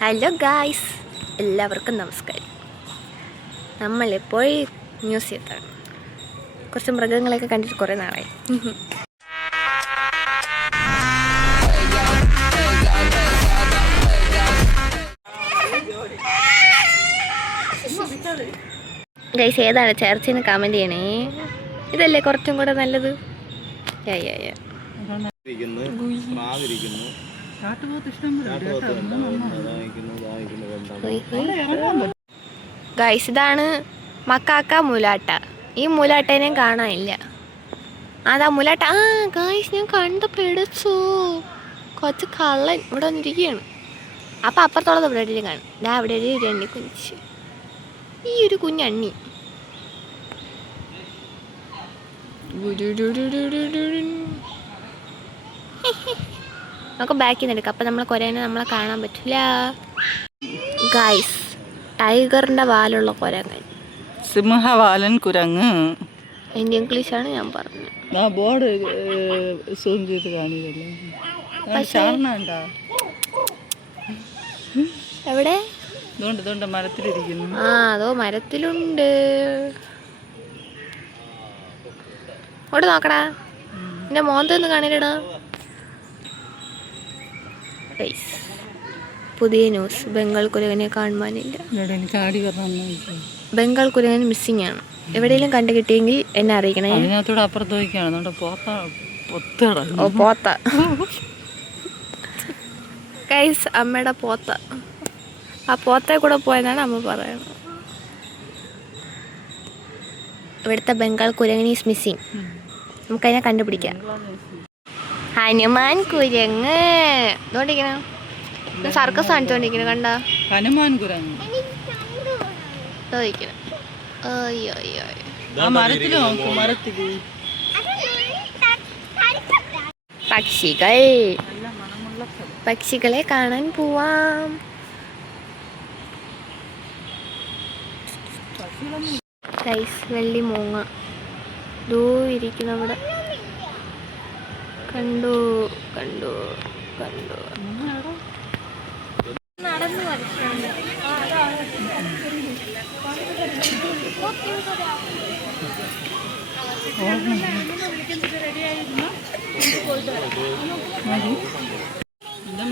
Hello guys, എല്ലാവർക്കും നമസ്കാരം. നമ്മളിപ്പോൾ മ്യൂസിയത്താണ്. കുറച്ച് മൃഗങ്ങളെയൊക്കെ കണ്ടിട്ട് കുറേ നാളായി. ഗൈസ്, ഏതാണ് ചർച്ചിന്ന് കമൻറ്റ് ചെയ്യണേ. ഇതല്ലേ കുറച്ചും കൂടെ നല്ലത്. ഗൈസ്, ഇതാണ് മക്കാക്ക മുലാട്ട. ഈ മുലാട്ടേനെയും കാണാനില്ല. അതാ മുലാട്ട. ഗൈസ്, ഞാൻ കണ്ടു കൊച്ചു കള്ളൻ ഇവിടെ വന്നിരിക്കുകയാണ്. അപ്പം അപ്പുറത്തോളം ഇവിടെ എവിടെയും കാണും. അവിടെ ഒരു എണ്ണി കുഞ്ഞ്, ഈ ഒരു കുഞ്ഞണ്ണി. നമുക്ക് ബാക്കിൽ നിന്ന് എടുക്കാം. അപ്പം നമ്മൾ കുരേനെ നമ്മളെ കാണാൻ പറ്റില്ല. ഗൈസ്, ടൈഗറിൻ്റെ വാലുള്ള കുരങ്ങൻ, സിംഹവാലൻ കുരങ്ങ്. എൻ്റെ ഇംഗ്ലീഷാണ് ഞാൻ പറഞ്ഞത്. ബോർഡ് സൂം ചെയ്ത് കാണിക്കല്ലേ. എവിടെ? മരത്തിലിരിക്കുന്നു. അതോ മരത്തിലുണ്ട്. അവിടെ നോക്കടാ, എൻ്റെ മോന്തൊന്ന് കാണില്ലടാ. പുതിയ ന്യൂസ്, ബംഗാൾ കുരങ്ങനെ കാണുവാനില്ല. ബംഗാൾ കുരങ്ങൻ മിസ്സിംഗ് ആണ്. എവിടെയെങ്കിലും കണ്ടു കിട്ടിയെങ്കിൽ എന്നെ അറിയിക്കണേ. പോത്ത ഗൈസ്, അമ്മയുടെ പോത്ത. ആ പോത്തെ കൂടെ പോയെന്നാണ് അമ്മ പറയുന്നത്. ഇവിടുത്തെ ബംഗാൾ കുരങ്ങൻ ഈസ് മിസ്സിങ്. നമുക്കതിനെ കണ്ടുപിടിക്കാം. ഹനുമാൻ കുരങ്ങ് ഇതുകൊണ്ടിരിക്കണം. സർക്കസ് കാണിച്ചോണ്ടിരിക്കണം. കണ്ട ഹനുമാൻ കുരങ്ങ് പക്ഷികളെ കാണാൻ പോവാം. വെള്ളി മൂങ്ങ ദൂ ഇരിക്കുന്ന അവിടെ. കണ്ടു നടന്നു വരയ്ക്കുന്നുണ്ട്.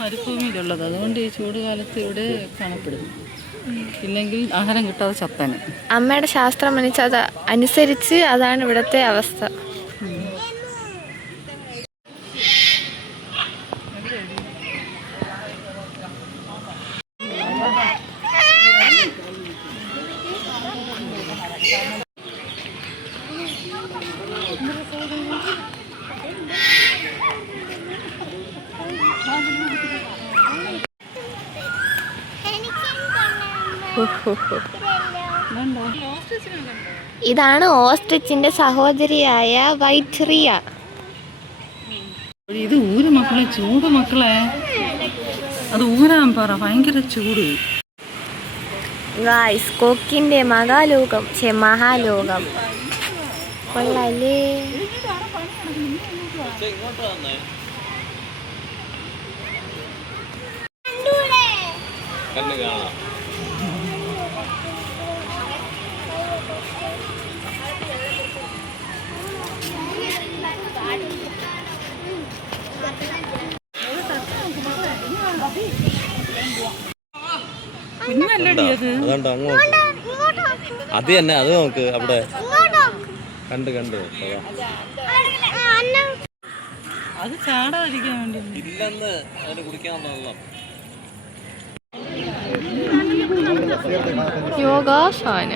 മരുഭൂമിയിലുള്ളത്, അതുകൊണ്ട് ഈ ചൂട് കാലത്ത് ഇവിടെ കാണപ്പെടുന്നു. ഇല്ലെങ്കിൽ ആഹാരം കിട്ടാതെ ചത്തന്. അമ്മയുടെ ശാസ്ത്രം അനുസരിച്ച് അതാണ് ഇവിടുത്തെ അവസ്ഥ. ഇതാണ് ഓസ്ട്രിച്ചിന്റെ സഹോദരിയായ വൈറ്റ്. ഇത് ഊര് മക്കളെ, ചൂട് മക്കളെ, അത് ഊരാൻ പറ. ഭയങ്കര ചൂട്. ഗായ്സ്, കൊക്കിന്റെ മഹാലോകം കൊള്ളാലേ. അത് തന്നെ, അത് നോക്ക് അവിടെ കണ്ട് അത് ചാടാതിരിക്കാൻ വേണ്ടി ഇല്ലെന്ന് അതിന് കുടിക്കാനുള്ള യോഗാസന.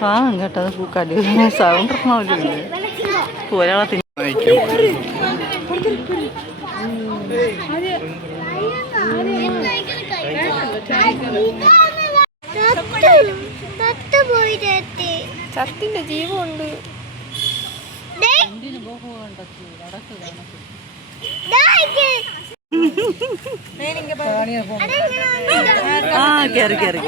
പാവം കേട്ടോ, അത് പൂക്കാല് സൗണ്ട് ഇറങ്ങാവില്ലേ. ഒരാളെ ചത്തിന്റെ ജീവമുണ്ട്. കേറി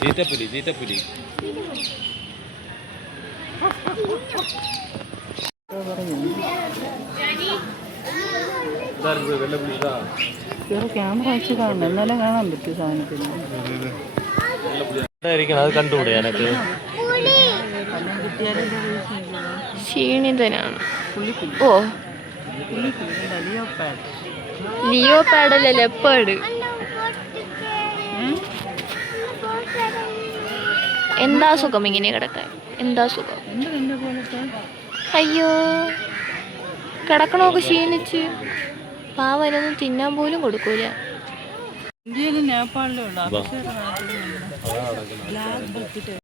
ചീറ്റപ്പുലി ചീറ്റപ്പുലി വേറെ ക്യാമറ വെച്ച് കാണണം, എന്നാലേ കാണാൻ പറ്റും സാധനത്തിന്. അത് കണ്ടുകൂടെ എനക്ക് കണ്ണം കിട്ടിയാലും ക്ഷീണിതനാണ്. പുള്ളിക്കില്ല, ഓ പുള്ളിക്കില്ല, ലിയോ പാഡ്. ലിയോ പാഡല്ലേ ലെപ്പേർഡ്. എന്താ സുഖം ഇങ്ങനെ കിടക്കാൻ, എന്താ സുഖം. എന്ത് എൻ്റെ പോലത്തെ അയ്യോ കിടക്കണമൊക്കെ ക്ഷീണിച്ച് പാവനൊന്നും തിന്നാൻ പോലും കൊടുക്കൂല. ഇന്ത്യയിലും നേപ്പാളിലും ഉണ്ട്. Abhishek black buck.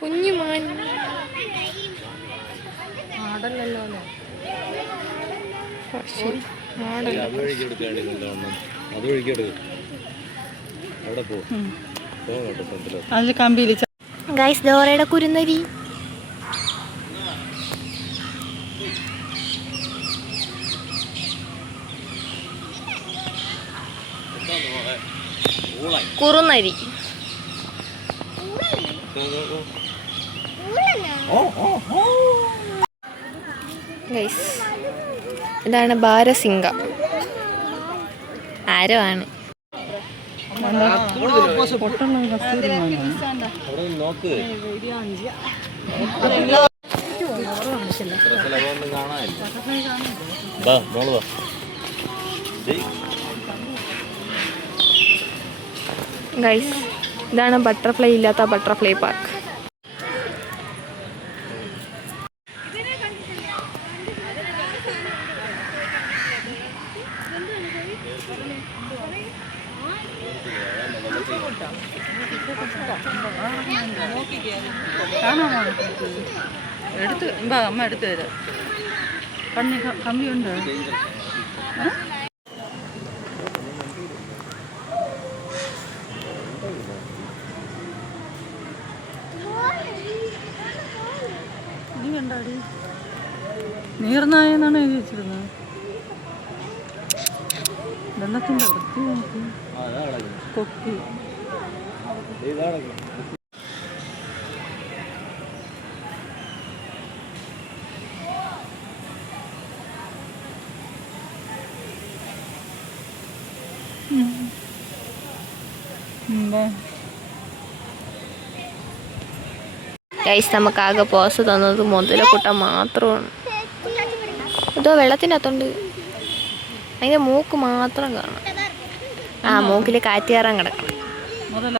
കുഞ്ഞുമാൻ ആടല്ലല്ലോ ശരി ആടല്ല. അത് ഒഴുകിയെടുക്കും അവിടെ പോകും. അതിൽ കമ്പിയിൽ ഗൈസ് ഡോറയുടെ കുരുന്നരി. കുറുനരി. ഗൈസ് ഇതാണ് ബാരസിംഗ. ആരോ ആണ്. നോക്ക് ഗൈസ് ഇതാണ് ബട്ടർഫ്ലൈ ഇല്ലാത്ത ബട്ടർഫ്ലൈ പാർക്ക്. കാണാമോ? എടുത്ത് അമ്മ എടുത്തു തരാം. കമ്പിയുണ്ട്. നീ കണ്ടാടി നീർനായെന്നാണ് എഴുതി വെച്ചിരുന്നത്. വെള്ളത്തിൻ്റെ വൃത്തി നോക്കി കൊക്കി. ഗൈസ് നമുക്കാകെ പോസ് തന്നത് മുതലക്കുട്ട മാത്രമാണ്. ഇതോ വെള്ളത്തിനകത്തുണ്ട്. അതിൻ്റെ മൂക്ക് മാത്രം കാണാം. ആ മൂക്കിൽ കാറ്റ് കയറാൻ കിടക്കണം. മുതല